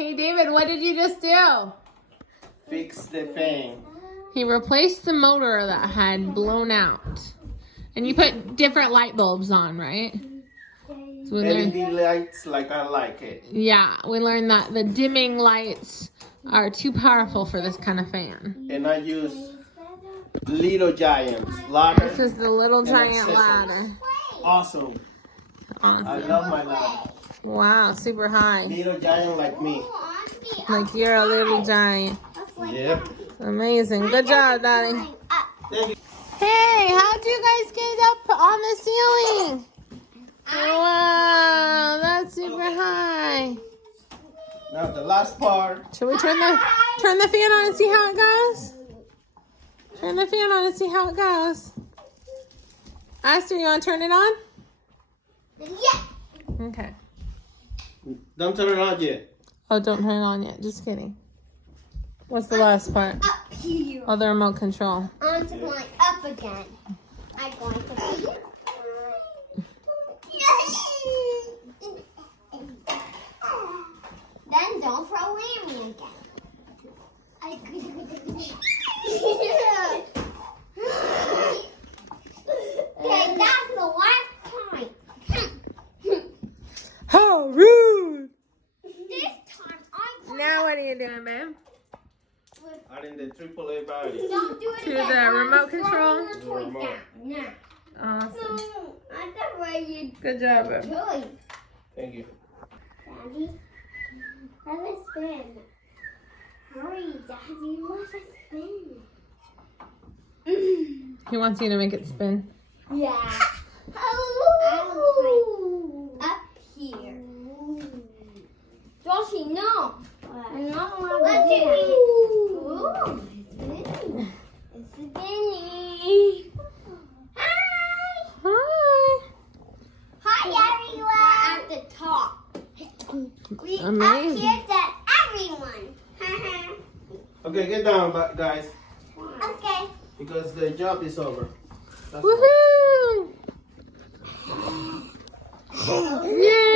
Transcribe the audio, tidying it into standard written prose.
Hey, David, what did you just do? Fix the fan. He replaced the motor that had blown out. And you put different light bulbs on, right? So we learned, LED lights like I like it. yeah, we learned that the dimming lights are too powerful for this kind of fan. And I use Little Giants ladder. This is the Little and Giant accessories. ladder. Awesome. I Awesome. love my ladder. Wow, super high. Little Giant like me. Like you're a little giant. Yep. Amazing. Good job, Daddy. Thank you. Hey, how'd you guys get up on the ceiling? Wow, that's super high. Now the last part. Should we turn the fan on and see how it goes? Turn the fan on and see how it goes. Aster, you want to turn it on? Yeah. Okay. Don't turn it on yet. Oh, don't turn it on yet. Just kidding. What's the last part? Up here. Oh, the remote control. I'm going up again. I'm going to be. Then don't throw Lammy again. Okay, that's the last point. How rude! This time I'm Now what are you doing, babe? Adding the AAA battery. Don't do it To again. the I'm remote throwing control? your toys Remote. down. Now. Awesome. I thought where you Good job, babe. toys. Thank you. Daddy, let us spin. Hurry, Daddy, let us spin. He wants you to make it spin. Yeah. Oh. Up here. Josie, no. I'm not allowed to do that. Ooh, it's spinning. It's spinning. Hi. Hi. Hi, everyone. We're at the top. We Amazing. up here to everyone. Okay, get down, guys, Okay. because the job is over. That's Woohoo! Yay!